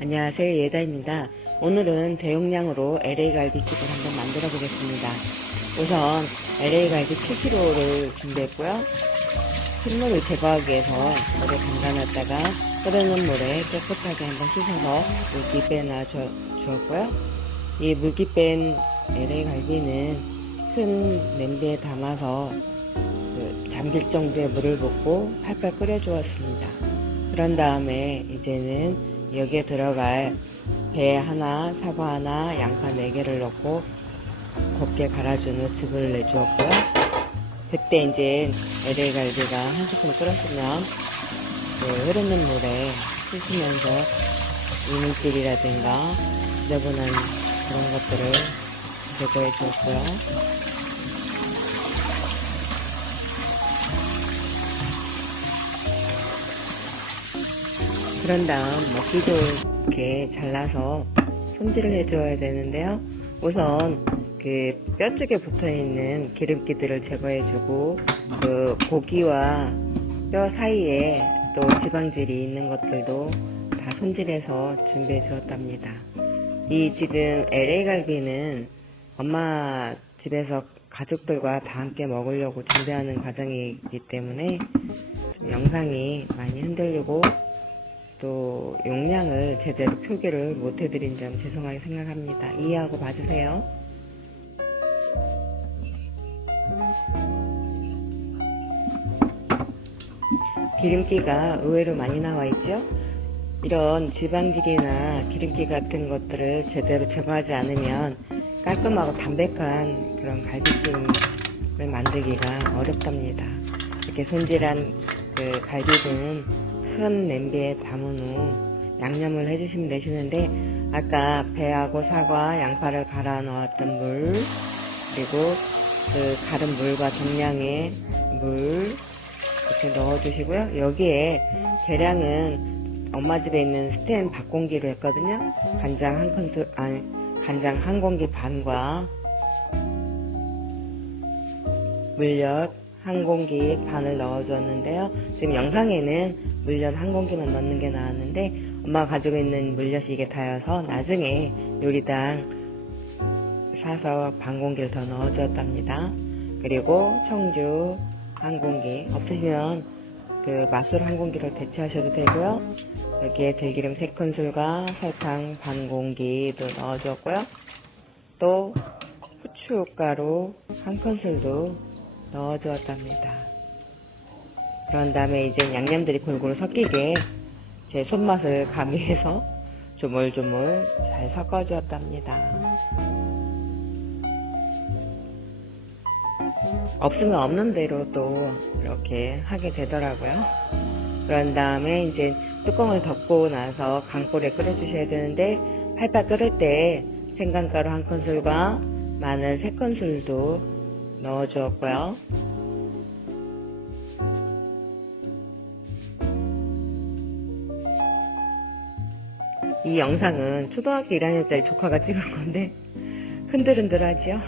안녕하세요 예다입니다. 오늘은 대용량으로 LA 갈비집을 한번 만들어 보겠습니다. 우선 LA 갈비 7kg를 준비했고요. 핏물을 제거하기 위해서 물에 담가놨다가 끓는 물에 깨끗하게 한번 씻어서 물기 빼놔 주- 주었고요. 이 물기 뺀 LA 갈비는 큰 냄비에 담아서 그 잠길 정도의 물을 붓고 팔팔 끓여 주었습니다. 그런 다음에 이제는 여기에 들어갈 배 하나, 사과 하나, 양파 네 개를 넣고 곱게 갈아주는 즙을 내주었고요. 그때 이제 LA 갈비가 한 스푼 끓었으면 그 흐르는 물에 씻으면서 이물질이라든가 지저분한 그런 것들을 제거해 주었고요. 그런 다음 먹기 좋게 잘라서 손질을 해줘야 되는데요. 우선 그 뼈 쪽에 붙어 있는 기름기들을 제거해주고 그 고기와 뼈 사이에 또 지방질이 있는 것들도 다 손질해서 준비해 주었답니다. 이 지금 LA 갈비는 엄마 집에서 가족들과 다 함께 먹으려고 준비하는 과정이기 때문에 좀 영상이 많이 흔들리고 또 용량을 제대로 표기를 못 해드린 점 죄송하게 생각합니다. 이해하고 봐주세요. 기름기가 의외로 많이 나와 있죠? 이런 지방질이나 기름기 같은 것들을 제대로 제거하지 않으면 깔끔하고 담백한 그런 갈비찜을 만들기가 어렵답니다. 이렇게 손질한 그 갈비는 큰 냄비에 담은 후 양념을 해주시면 되시는데 아까 배하고 사과, 양파를 갈아 넣었던 물 그리고 그 가른 물과 정량의 물 이렇게 넣어주시고요. 여기에 계량은 엄마 집에 있는 스텐 밥 공기로 했거든요. 간장 한 큰술, 아니, 간장 한 공기 반과 물엿 한 공기 반을 넣어줬는데요. 지금 영상에는 물엿 한 공기만 넣는 게 나왔는데 엄마가 가지고 있는 물엿이 이게 다여서 나중에 요리당 사서 반 공기를 더 넣어주었답니다. 그리고 청주 한 공기 없으시면 그 맛술 한 공기를 대체하셔도 되고요. 여기에 들기름 3큰술과 설탕 반 공기도 넣어주었고요. 또 후춧가루 한 큰술도 넣어주었답니다. 그런 다음에 이제 양념들이 골고루 섞이게 제 손맛을 가미해서 조물조물 잘 섞어주었답니다. 없으면 없는 대로 또 이렇게 하게 되더라고요. 그런 다음에 이제 뚜껑을 덮고 나서 강불에 끓여주셔야 되는데 팔팔 끓을 때 생강가루 한 큰술과 마늘 세 큰술도 넣어주었고요. 이 영상은 초등학교 1학년짜리 조카가 찍은 건데 흔들흔들하지요?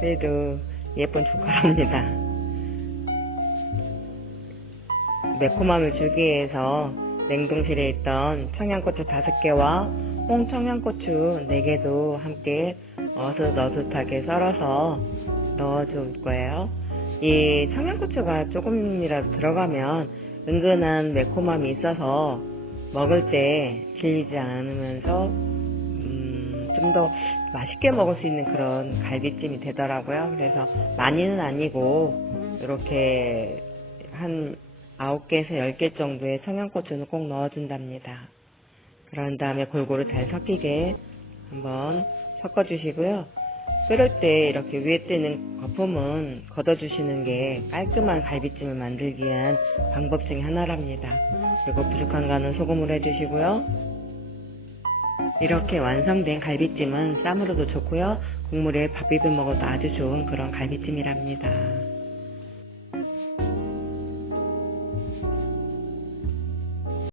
그래도 예쁜 조카랍니다. 매콤함을 주기 위해서 냉동실에 있던 청양고추 5개와 홍청양고추 4개도 함께 어슷어슷하게 썰어서 넣어줄 거예요. 이 청양고추가 조금이라도 들어가면 은근한 매콤함이 있어서 먹을 때 질리지 않으면서 음, 좀 더 맛있게 먹을 수 있는 그런 갈비찜이 되더라고요. 그래서 많이는 아니고 이렇게 한 9개에서 10개 정도의 청양고추는 꼭 넣어준답니다. 그런 다음에 골고루 잘 섞이게 한번 섞어주시고요. 끓을 때 이렇게 위에 뜨는 거품은 걷어주시는 게 깔끔한 갈비찜을 만들기 위한 방법 중에 하나랍니다. 그리고 부족한 간은 소금을 해주시고요. 이렇게 완성된 갈비찜은 쌈으로도 좋고요. 국물에 밥 비벼 먹어도 아주 좋은 그런 갈비찜이랍니다.